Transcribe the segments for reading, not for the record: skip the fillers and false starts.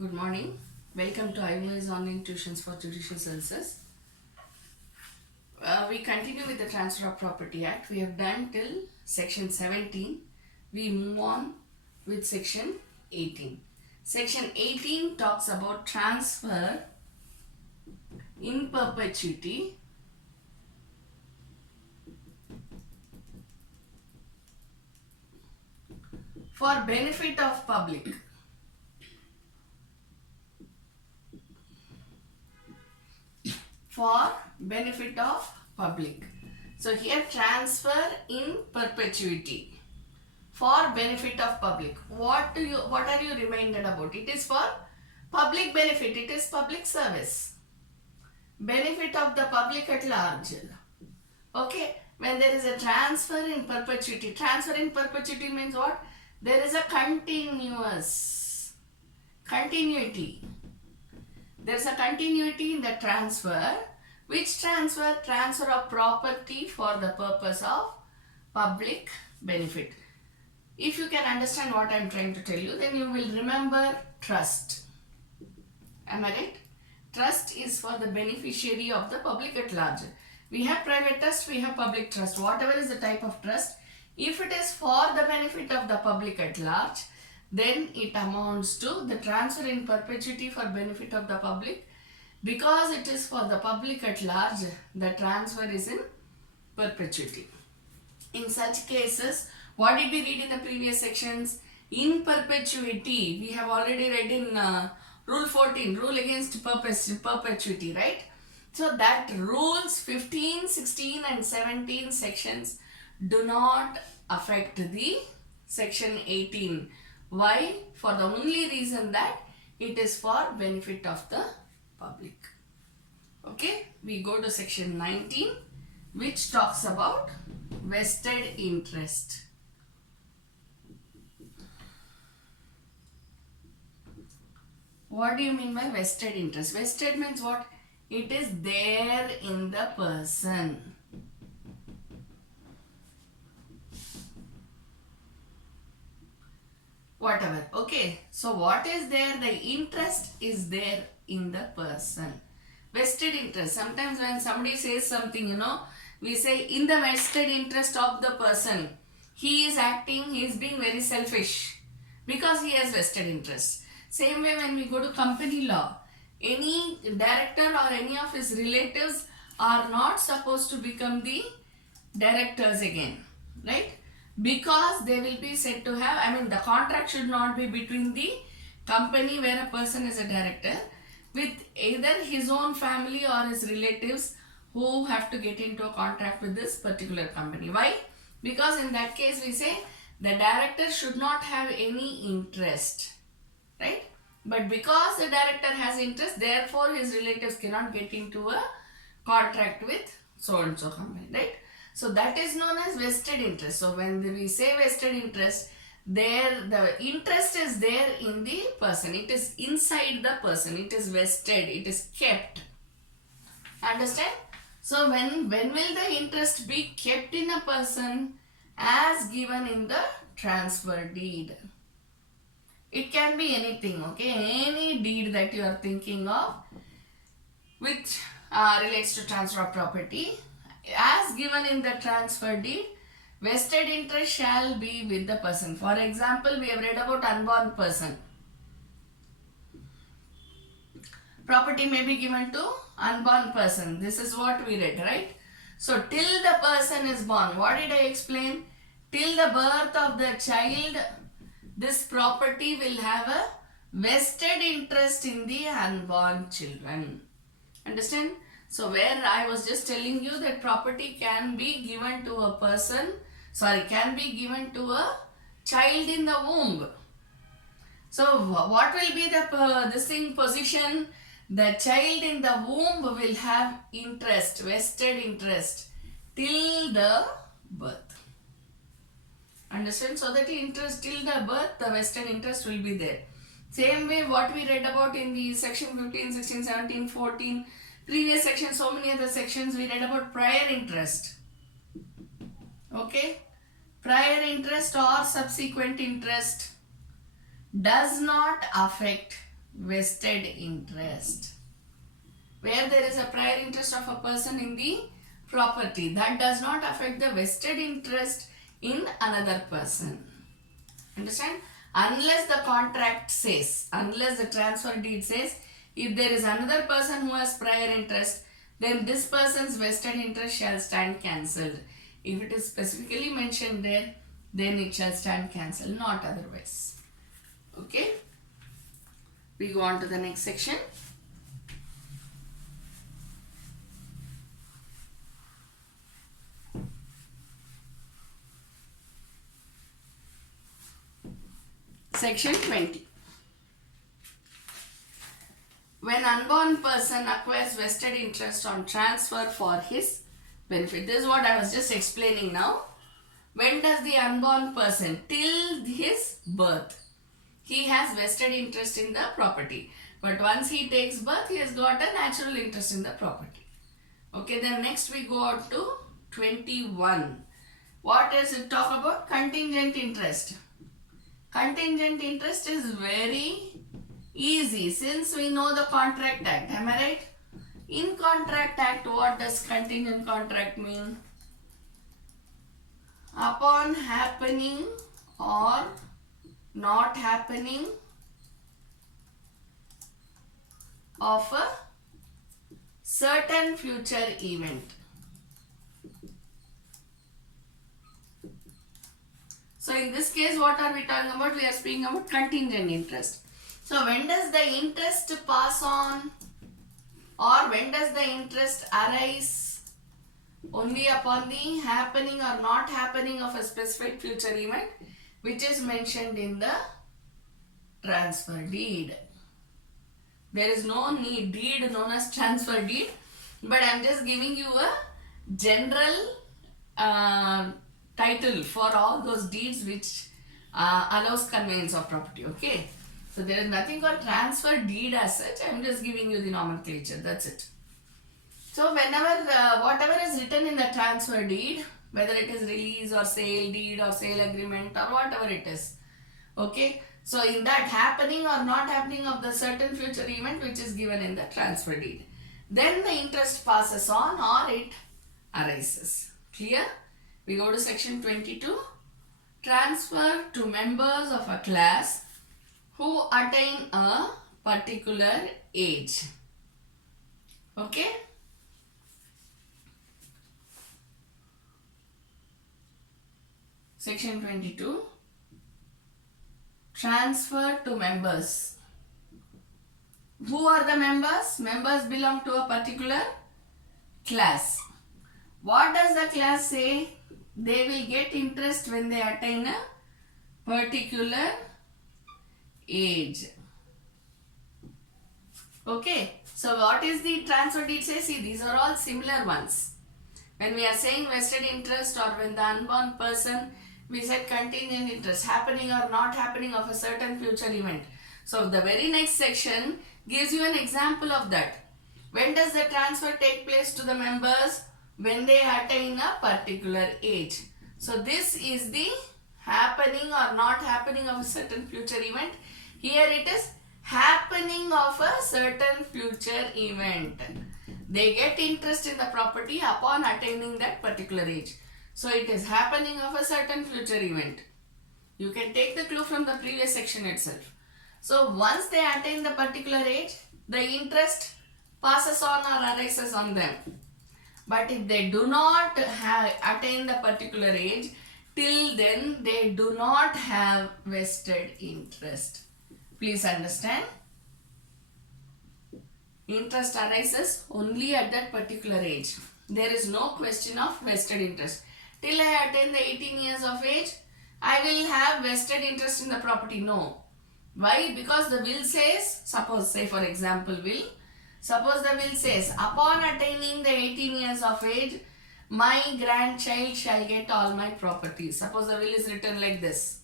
Good morning. Welcome to IOS Online Tuitions for Judicial Services. We continue with the Transfer of Property Act. We have done till section 17. We move on with section 18. Section 18 talks about transfer in perpetuity for benefit of public. For benefit of public. So here transfer in perpetuity for benefit of public. What are you reminded about? It is for public benefit. It is public service. Benefit of the public at large. Okay. When there is a transfer in perpetuity. Transfer in perpetuity means what? There is a continuity. There is a continuity in the transfer. Which transfer? Transfer of property for the purpose of public benefit. If you can understand what I am trying to tell you, then you will remember trust. Am I right? Trust is for the beneficiary of the public at large. We have private trust, we have public trust. Whatever is the type of trust, if it is for the benefit of the public at large, then it amounts to the transfer in perpetuity for benefit of the public. Because it is for the public at large, the transfer is in perpetuity. In such cases, what did we read in the previous sections? In perpetuity, we have already read in Rule 14, Rule Against Perpetuity, right? So that rules 15, 16 and 17 sections do not affect the section 18. Why? For the only reason that it is for benefit of the public. Okay, we go to section 19, which talks about vested interest. What do you mean by vested interest? Vested means what? It is there in the person. Whatever. Okay. So what is there? The interest is there in the person. Vested interest. Sometimes when somebody says something, we say in the vested interest of the person. He is acting, he is being very selfish because he has vested interest. Same way when we go to company law, any director or any of his relatives are not supposed to become the directors again, right? Because they will be said to have, the contract should not be between the company where a person is a director with either his own family or his relatives who have to get into a contract with this particular company. Why? Because in that case we say the director should not have any interest, right? But because the director has interest, therefore his relatives cannot get into a contract with so and so company, right? So that is known as vested interest. So when we say vested interest, there the interest is there in the person. It is inside the person. It is vested. It is kept. Understand? So when will the interest be kept in a person? As given in the transfer deed. It can be anything, okay? Any deed that you are thinking of which relates to transfer of property. As given in the transfer deed, vested interest shall be with the person. For example, we have read about unborn person. Property may be given to unborn person. This is what we read, right? So, till the person is born. What did I explain? Till the birth of the child, this property will have a vested interest in the unborn children. Understand? So where I was just telling you that property can be given to a person, can be given to a child in the womb. So what will be the position? The child in the womb will have interest, vested interest till the birth. Understand? So that interest till the birth, the vested interest will be there. Same way what we read about in the section 15, 16, 17, 14, previous section, so many other sections we read about prior interest. Okay? Prior interest or subsequent interest does not affect vested interest. Where there is a prior interest of a person in the property, that does not affect the vested interest in another person. Understand? Unless the contract says, unless the transfer deed says, if there is another person who has prior interest, then this person's vested interest shall stand cancelled. If it is specifically mentioned there, then it shall stand cancelled, not otherwise. Okay? We go on to the next section. Section 20. When unborn person acquires vested interest on transfer for his benefit. This is what I was just explaining now. When does the unborn person, till his birth, he has vested interest in the property. But once he takes birth, he has got a natural interest in the property. Okay, then next we go on to 21. What does it talk about? Contingent interest. Contingent interest is very easy since we know the Contract Act. Am I right? In Contract Act, what does contingent contract mean? Upon happening or not happening of a certain future event. So in this case, what are we talking about? We are speaking about contingent interest. So when does the interest pass on, or when does the interest arise? Only upon the happening or not happening of a specific future event, which is mentioned in the transfer deed. There is no deed known as transfer deed, but I am just giving you a general title for all those deeds which allows conveyance of property. Okay, so there is nothing called transfer deed as such. I am just giving you the nomenclature. That's it. So whenever whatever is written in the transfer deed, whether it is release or sale deed or sale agreement or whatever it is, okay, so in that happening or not happening of the certain future event which is given in the transfer deed, then the interest passes on or it arises. Clear? We go to section 22. Transfer to members of a class who attain a particular age. Okay? Section 22. Transfer to members. Who are the members? Members belong to a particular class. What does the class say? They will get interest when they attain a particular age. Okay. So what is the transfer deed say? See, these are all similar ones. When we are saying vested interest or when the unborn person, we said contingent interest, happening or not happening of a certain future event. So the very next section gives you an example of that. When does the transfer take place to the members? When they attain a particular age. So this is the happening or not happening of a certain future event. Here it is happening of a certain future event. They get interest in the property upon attaining that particular age. So it is happening of a certain future event. You can take the clue from the previous section itself. So once they attain the particular age, the interest passes on or arises on them. But if they do not attain the particular age, till then they do not have vested interest. Please understand. Interest arises only at that particular age. There is no question of vested interest. Till I attain the 18 years of age, I will have vested interest in the property. No. Why? Because the will says, suppose say for example will, suppose the will says, upon attaining the 18 years of age, my grandchild shall get all my property. Suppose the will is written like this.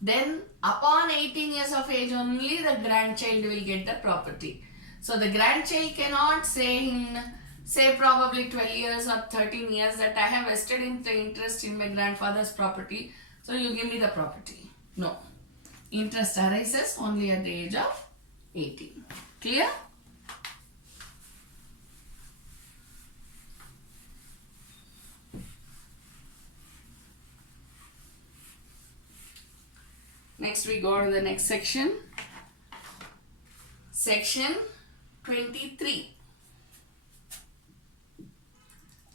Then upon 18 years of age only the grandchild will get the property. So the grandchild cannot say in, say probably 12 years or 13 years that I have vested interest in my grandfather's property, so you give me the property. No. Interest arises only at the age of 2018. Clear? Next we go to the next section. Section 23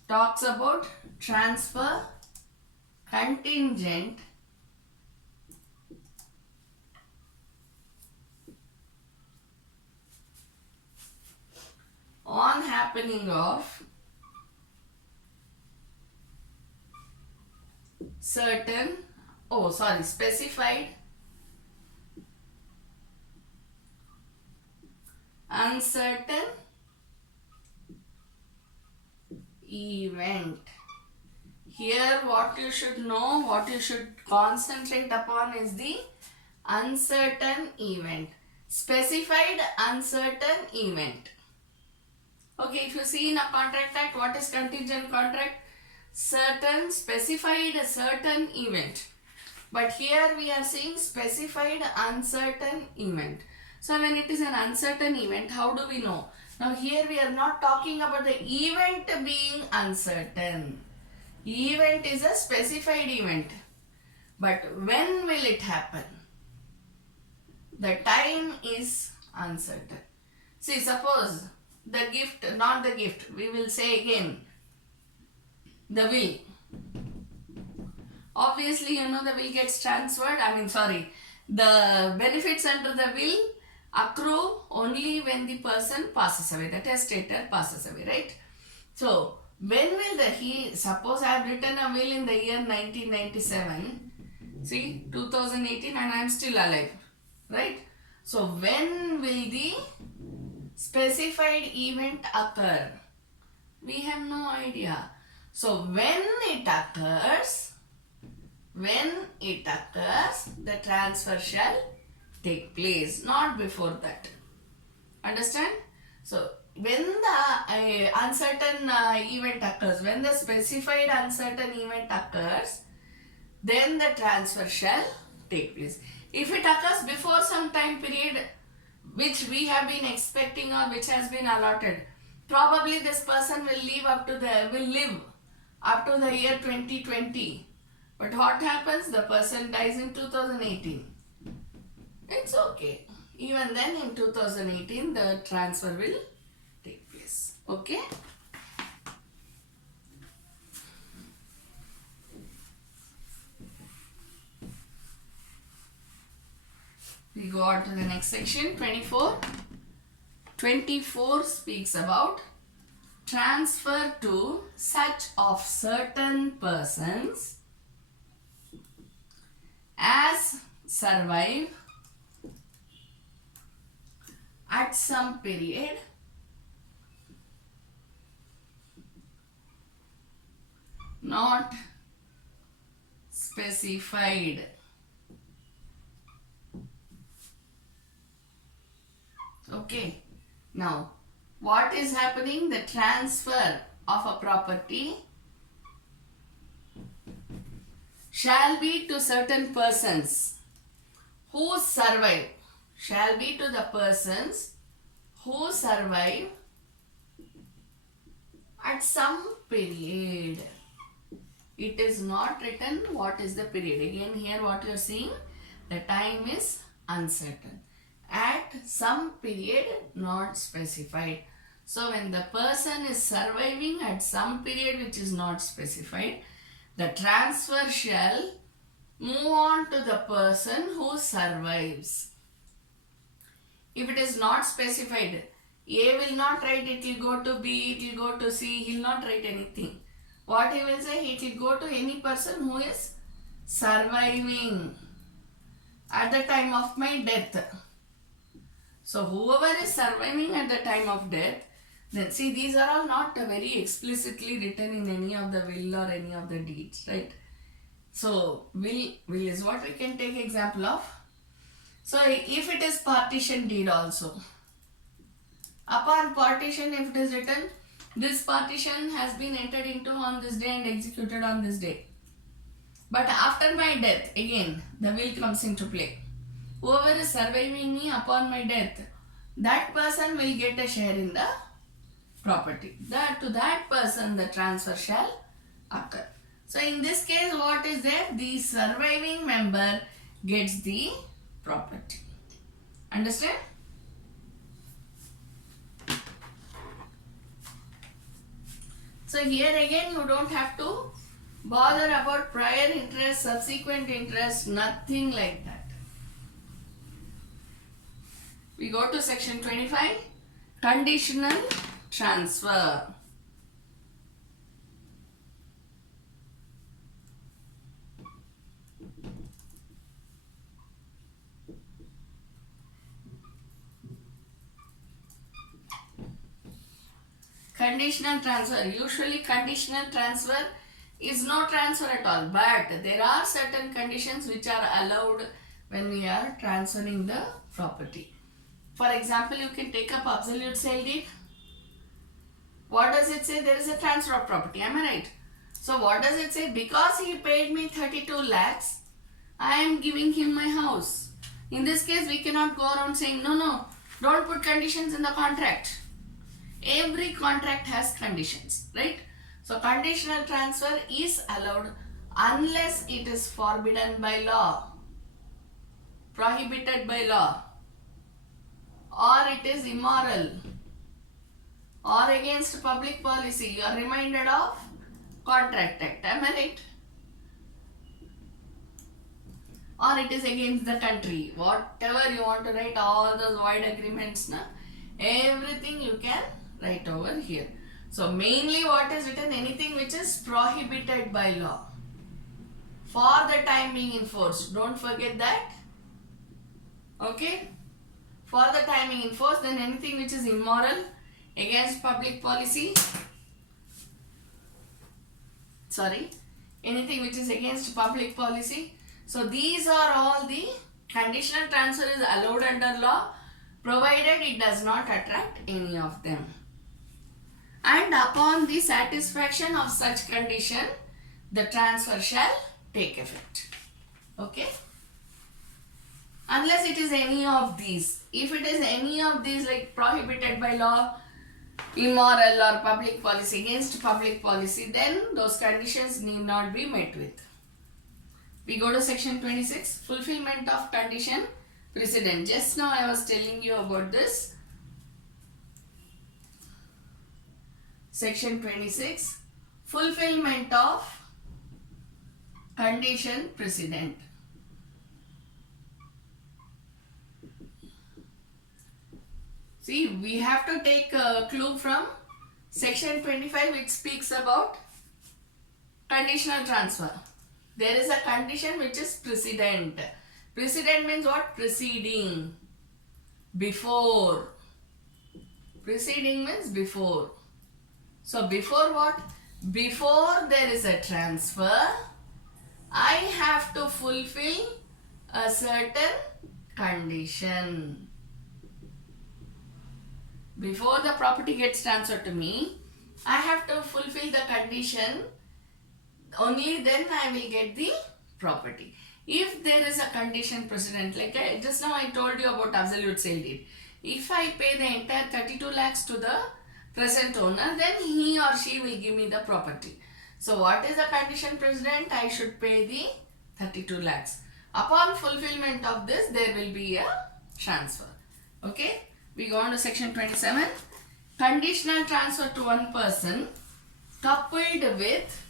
talks about transfer contingent on happening of specified uncertain event. Here what you should know, what you should concentrate upon is the uncertain event. Specified uncertain event. Okay, if you see in a contract act, what is contingent contract? Certain, specified a certain event. But here we are seeing specified uncertain event. So when it is an uncertain event, how do we know? Now here we are not talking about the event being uncertain. Event is a specified event. But when will it happen? The time is uncertain. See, suppose the gift, not the gift, we will say again, the will. Obviously, you know, the will gets transferred, the benefits under the will accrue only when the person passes away, the testator passes away, right? So, when will suppose I have written a will in the year 1997, see, 2018 and I am still alive, right? So, when will the specified event occur? We have no idea. So, when it occurs, the transfer shall take place, not before that. Understand? So, when the uncertain event occurs, when the specified uncertain event occurs, then the transfer shall take place. If it occurs before some time period which we have been expecting or which has been allotted, probably this person will live up to the year 2020. But what happens? The person dies in 2018. It's okay. Even then in 2018 the transfer will take place. Okay? We go on to the next section, 24. 24 speaks about transfer to such of certain persons as survive at some period not specified. Okay. Now, what is happening? The transfer of a property shall be to certain persons who survive. Shall be to the persons who survive at some period. It is not written what is the period. Again, here what you are seeing, the time is uncertain. At some period not specified. So when the person is surviving at some period which is not specified, the transfer shall move on to the person who survives. If it is not specified, A will not write, it will go to B, it will go to C, he will not write anything. What he will say, it will go to any person who is surviving at the time of my death. So whoever is surviving at the time of death, then see, these are all not very explicitly written in any of the will or any of the deeds, right? So will is what we can take example of. So if it is partition deed also, upon partition if it is written, this partition has been entered into on this day and executed on this day. But after my death, again, the will comes into play. Whoever is surviving me upon my death, that person will get a share in the property. To that person the transfer shall occur. So in this case, what is there? The surviving member gets the property. Understand? So here again you don't have to bother about prior interest, subsequent interest, nothing like that. We go to section 25, conditional transfer. Conditional transfer. Usually conditional transfer is no transfer at all, but there are certain conditions which are allowed when we are transferring the property. For example, you can take up absolute sale deed. What does it say? There is a transfer of property. Am I right? So what does it say? Because he paid me 32 lakhs, I am giving him my house. In this case, we cannot go around saying, no, don't put conditions in the contract. Every contract has conditions, right? So conditional transfer is allowed unless it is forbidden by law, prohibited by law, or it is immoral, or against public policy. You are reminded of Contract Act, am I right? Or it is against the country. Whatever you want to write, all those void agreements, everything you can write over here. So mainly what is written? Anything which is prohibited by law for the time being enforced. Don't forget that. Okay? For the time being enforced. Then anything which is immoral, against public policy. Anything which is against public policy. So these are all the conditional transfer is allowed under law, provided it does not attract any of them. And upon the satisfaction of such condition, the transfer shall take effect. Okay? Unless it is any of these. If it is any of these, like prohibited by law, immoral, or public policy, against public policy, then those conditions need not be met with. We go to section 26, fulfillment of condition precedent. Just now I was telling you about this. Section 26, fulfillment of condition precedent. See, we have to take a clue from section 25, which speaks about conditional transfer. There is a condition which is precedent. Precedent means what? Preceding. Before. Preceding means before. So before what? Before there is a transfer, I have to fulfill a certain condition. Before the property gets transferred to me, I have to fulfill the condition. Only then I will get the property. If there is a condition precedent, like just now I told you about absolute sale deed. If I pay the entire 32 lakhs to the present owner, then he or she will give me the property. So what is the condition precedent? I should pay the 32 lakhs. Upon fulfillment of this, there will be a transfer. Okay? We go on to section 27. Conditional transfer to one person coupled with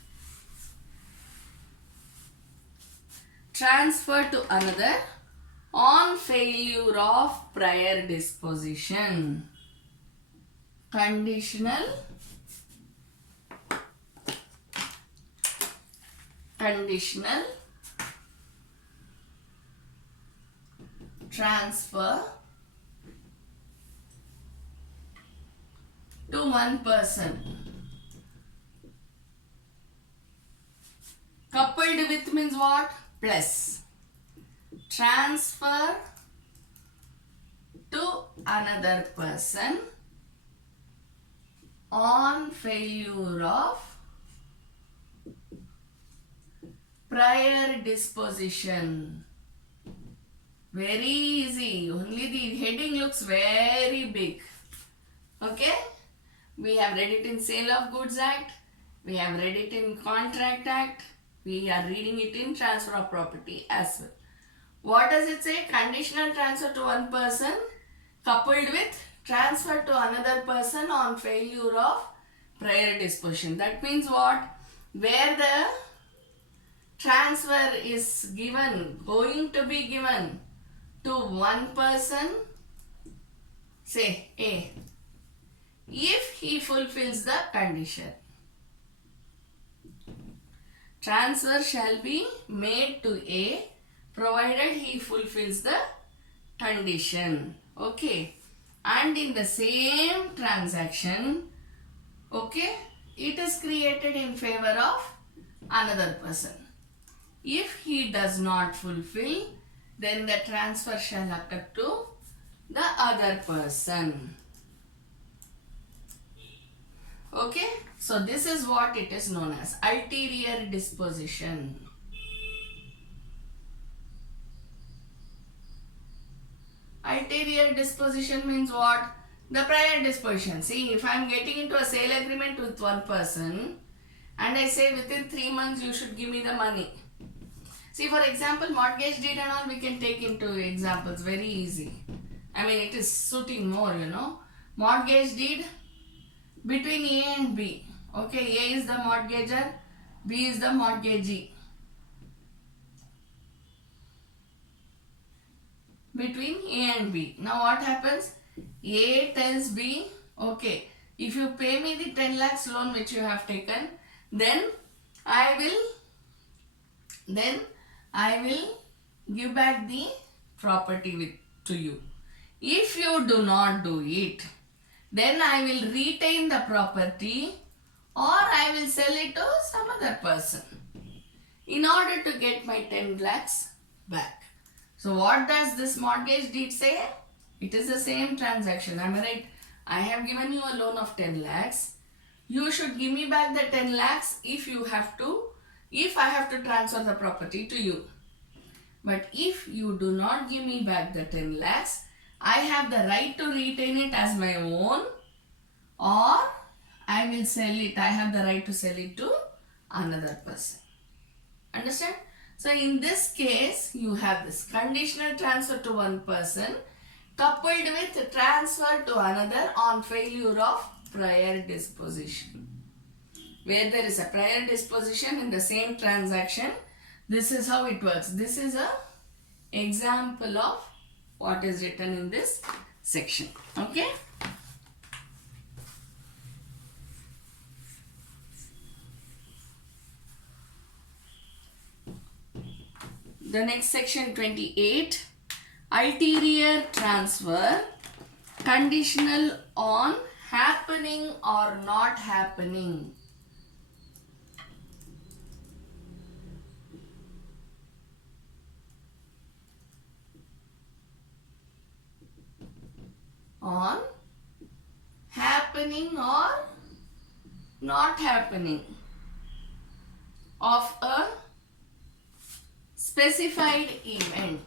transfer to another on failure of prior disposition. Conditional transfer to one person. Coupled with means what? Plus. Transfer to another person on failure of prior disposition. Very easy. Only the heading looks very big. Okay? We have read it in Sale of Goods Act. We have read it in Contract Act. We are reading it in Transfer of Property as well. What does it say? Conditional transfer to one person coupled with transfer to another person on failure of prior disposition. That means what? Where the transfer is given, going to be given to one person, say A, if he fulfills the condition. Transfer shall be made to A provided he fulfills the condition. Okay. And in the same transaction, okay, it is created in favor of another person. If he does not fulfill, then the transfer shall occur to the other person. Okay, so this is what it is known as ulterior disposition. Ulterior disposition means what? The prior disposition. See, if I am getting into a sale agreement with one person and I say within 3 months you should give me the money. See, for example, mortgage deed and all we can take into examples, very easy. I mean, it is suiting more, you know. Mortgage deed between A and B. Okay, A is the mortgager, B is the mortgagee. Between A and B. Now what happens? A tells B, okay, if you pay me the 10 lakhs loan which you have taken, then I will give back the property to you. If you do not do it, then I will retain the property or I will sell it to some other person in order to get my 10 lakhs back. So what does this mortgage deed say? It is the same transaction. Am I right? I have given you a loan of 10 lakhs. You should give me back the 10 lakhs if I have to transfer the property to you. But if you do not give me back the 10 lakhs, I have the right to retain it as my own or I will sell it. I have the right to sell it to another person. Understand? So in this case, you have this conditional transfer to one person coupled with transfer to another on failure of prior disposition. Where there is a prior disposition in the same transaction, this is how it works. This is a example of what is written in this section. Okay. The next section 28, ulterior transfer conditional on happening or not happening. On happening or not happening of a specified event.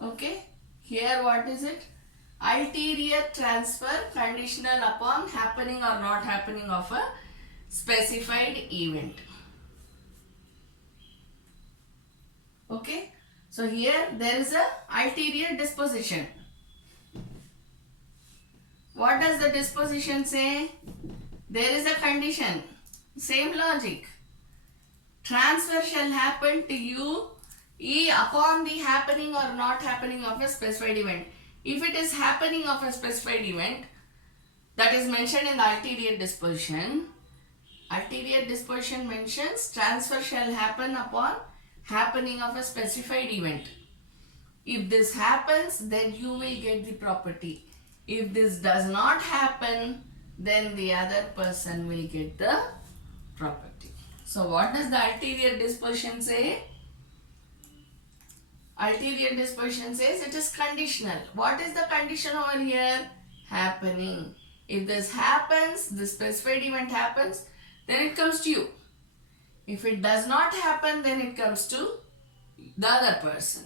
Okay, here what is it? Ulterior transfer conditional upon happening or not happening of a specified event. Okay. So here there is a ulterior disposition. What does the disposition say? There is a condition. Same logic. Transfer shall happen to you upon the happening or not happening of a specified event. If it is happening of a specified event that is mentioned in the ulterior disposition mentions transfer shall happen upon happening of a specified event. If this happens, then you will get the property. If this does not happen, then the other person will get the property. So what does the ulterior disposition say? Ulterior disposition says it is conditional. What is the condition over here? Happening. If this happens, the specified event happens, then it comes to you. If it does not happen, then it comes to the other person.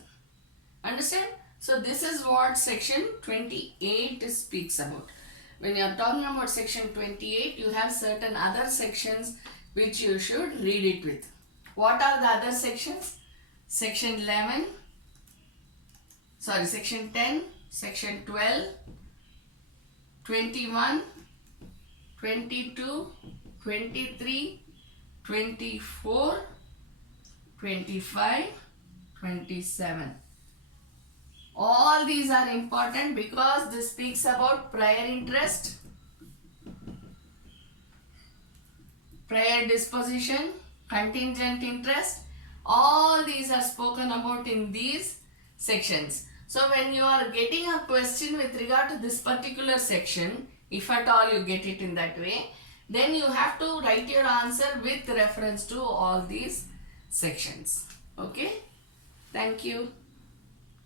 Understand? So this is what section 28 speaks about. When you are talking about section 28, you have certain other sections which you should read it with. What are the other sections? Section 10, section 12, 21, 22, 23, 24, 25, 27. All these are important because this speaks about prior interest, prior disposition, contingent interest. All these are spoken about in these sections. So when you are getting a question with regard to this particular section, if at all you get it in that way, then you have to write your answer with reference to all these sections. Okay? Thank you.